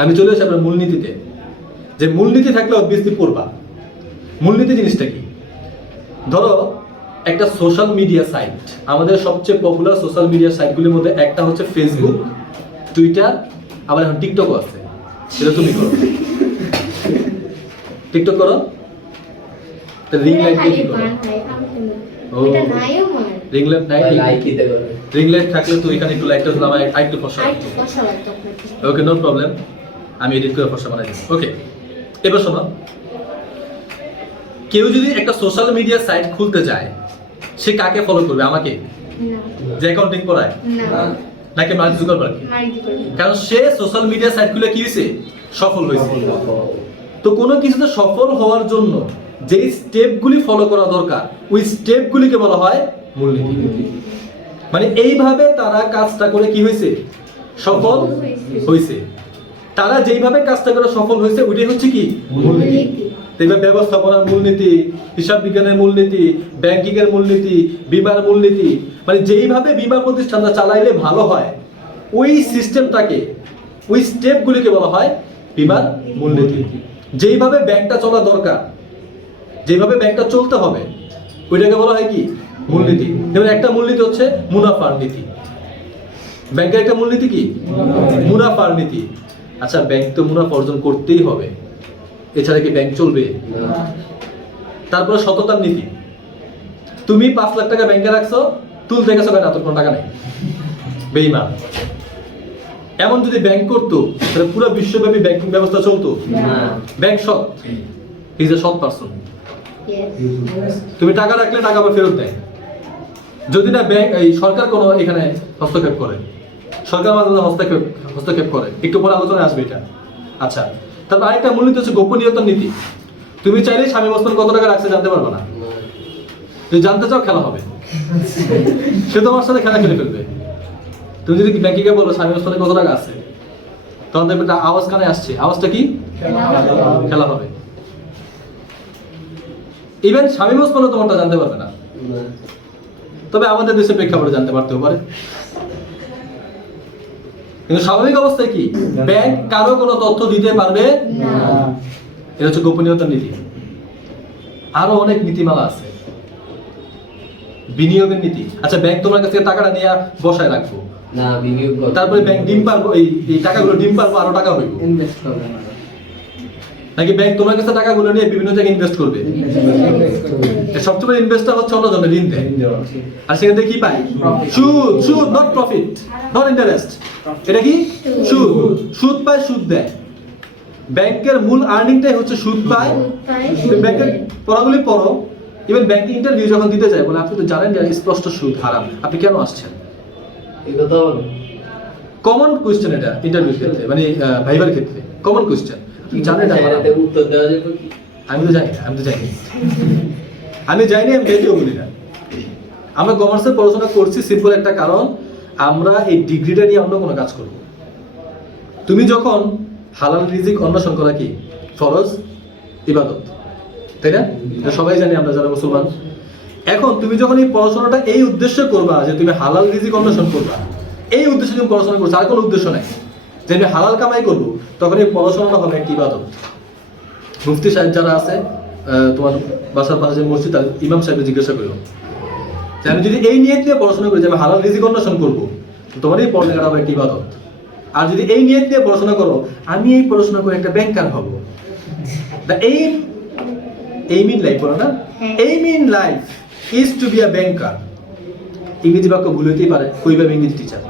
আমি চলে আসি আপনার মূলনীতিতে। যে মূলনীতি থাকলে অবভিয়াসলি পড়বা। মূলনীতি জিনিসটা কি? ধরো একটা সোশ্যাল মিডিয়া সাইট, আমাদের সবচেয়ে পপুলার সোশ্যাল মিডিয়া সাইটগুলির মধ্যে একটা হচ্ছে ফেসবুক, টুইটার, আবার এখন টিকটকও আছে। সেটা তুমি করো, টিকটক করো। রিং লাইট কি করো? রিং লাইট নাই, রিং লাইট থাকলে তো এখানে একটু লাইটটা দিলাম, আরেকটু ফসা লাগতো। ওকে, নো প্রবলেম, আমি এডিট করে ফসা বানাই দিচ্ছি। ওকে, এবার শোনো, কেউ যদি একটা সোশ্যাল মিডিয়া সাইট খুলতে চায়, সে কাকে ফলো করবে? আমাকে, যে অ্যাকাউন্টিং পড়ায়, নাকি মার্ক জুকারবার্গ? কারণ সে সোশ্যাল মিডিয়া সাইট খুলে কি হয়েছে? সফল হয়েছে। তো কোনো কিছুতে সফল হওয়ার জন্য যে স্টেপগুলি ফলো করা দরকার, ওই স্টেপগুলিকে বলা হয় মূলনীতি। মানে এইভাবে তারা কাজটা করে কি হয়েছে? সফল হয়েছে। তারা যেইভাবে কাজটা করে সফল হয়েছে, ওইটাই হচ্ছে কি? মূলনীতি। ব্যবস্থাপনার মূলনীতি, হিসাব বিজ্ঞানের মূলনীতি, ব্যাংকিং এর মূলনীতি, বীমার মূলনীতি, মানে যেইভাবে বীমা প্রতিষ্ঠানটা চালাইলে ভালো হয়, ওই সিস্টেমটাকে, ওই স্টেপগুলিকে বলা হয় বীমার মূলনীতি। যেইভাবে ব্যাংকটা চলা দরকার, যেভাবে ব্যাংকটা চলতে হবে, ওইটাকে বলা হয় কি? মূলনীতি। যেমন একটা মূলনীতি হচ্ছে মুনাফার নীতি। ব্যাংকের একটা মূলনীতি কি? মুনাফার নীতি। আচ্ছা, ব্যাংক তো মুনাফা অর্জন করতেই হবে, এছাড়া কি ব্যাংক চলবে? তারপরে সততার নীতি। তুমি 5 লাখ টাকা ব্যাংকে রাখছো, তুলতে গেছো, না তোর কোনো টাকা নেই, বেঈমান। এমন যদি ব্যাংক করতো, তাহলে পুরো বিশ্বব্যাপী ব্যাংকিং ব্যবস্থা চলতো? ব্যাংক সৎ, ইজ এ সৎ পারসন। তুমি টাকা রাখলে টাকা আবার ফেরত দেয়, যদি না ব্যাংক, এই সরকার কোনো এখানে হস্তক্ষেপ করে, সরকার মাঝে হস্তক্ষেপ করে। একটু পরে আলোচনায় আসবে এটা। আচ্ছা, তারপর আরেকটা মূলনীতি হচ্ছে গোপনীয়তার নীতি। তুমি চাইলে স্বামী ওসমান কত টাকা রাখছে জানতে পারবে না। তুমি জানতে চাও, খেলা হবে, সে তোমার সাথে খেলা খেলে ফেলবে। তুমি যদি ব্যাংকিংয়ে বলো স্বামী ওসমানের কত টাকা আছে, তখন দেখবে আওয়াজ কানে আসছে, আওয়াজটা কি? খেলা হবে। ইভেন স্বামী ওসমানও তোমারটা জানতে পারবে না, তবে আমাদের দেশের প্রেক্ষাপটে জানতে পারতেও পারে। কিন্তু স্বাভাবিক অবস্থায় কি? ব্যাংক কারো কোনো তথ্য দিতে পারবে না। এটা হচ্ছে গোপনীয়তার নীতি। আরো অনেক নীতিমালা আছে। বিনিয়োগের নীতি। আচ্ছা, ব্যাংক তোমার কাছ থেকে টাকাটা নিয়ে বসায় রাখবো না, বিনিয়োগ করব, তারপরে ব্যাংক ডিম পারবো, এই টাকাগুলো ডিম পারবো, আরো টাকা হইব, ইনভেস্ট করবে না, নাকি ব্যাংক তোমার কাছে টাকাগুলো নিয়ে বিভিন্ন জায়গায় ইনভেস্ট করবে? সবচেয়ে বড় ইনভেস্টর হচ্ছে অন্যজনের ঋণ দেয়, আর সেখান থেকে কি পায়? সুদ। সুদ, নট প্রফিট, নট ইন্টারেস্ট। এটা কি? সুদ। সুদ পায়, সুদ দেয়। ব্যাংকের মূল আর্নিংটাই হচ্ছে সুদ পায়। ব্যাংকের পড়াগুলি পড়ো, ইভেন ব্যাংকিং ইন্টারভিউ যখন দিতে যায়, বলে আপনি তো জানেন যে স্পষ্ট সুদ হারাম, আপনি কেন আসছেন? এই কথা বলে কমন কোশ্চেন এটা ইন্টারভিউ ক্ষেত্রে, মানে ভাইবার ক্ষেত্রে কমন কোশ্চেন। আপনি জানেন না, উত্তর দেওয়া যাবে কি? আমি তো জানি না, আমি যাইনি, আমি ভেবেও বলি না। আমরা কমার্সের পড়াশোনা করছি সিম্পল একটা কারণ, আমরা এই ডিগ্রিটা নিয়ে অন্য কোনো কাজ করব। তুমি যখন হালাল রিজিক অন্বেষণ করা কি ফরজ ইবাদত, তাই না? সবাই জানি আমরা যারা মুসলমান। এখন তুমি যখন এই পড়াশোনাটা এই উদ্দেশ্যে করবা যে তুমি হালাল রিজিক অন্বেষণ করবা, এই উদ্দেশ্যে তুমি পড়াশোনা করছো, আর কোনো উদ্দেশ্য নাই যে আমি হালাল কামাই করবো, তখন এই পড়াশোনাটা হবে একটা ইবাদত। মুফতি সাহেব যারা আছে, তোমার বাসার পাশে যে মসজিদ, আর ইমাম সাহেবকে জিজ্ঞাসা করলো যে আমি যদি এই নিয়ত নিয়ে পড়াশোনা করি যে আমি হালাল রিজিক অন্বেষণ করবো, তোমার এই পড়ালেখাটা হবে একটা ইবাদত। আর যদি এই নিয়ত নিয়ে পড়াশোনা করো, আমি এই পড়াশোনা করে একটা ব্যাংকার হব, দ্য aim in life, বলো না? aim in life is to be a banker। ইংরেজি বাক্য ভুল হইতেই পারে, কইভাবে ইংরেজি টিচার।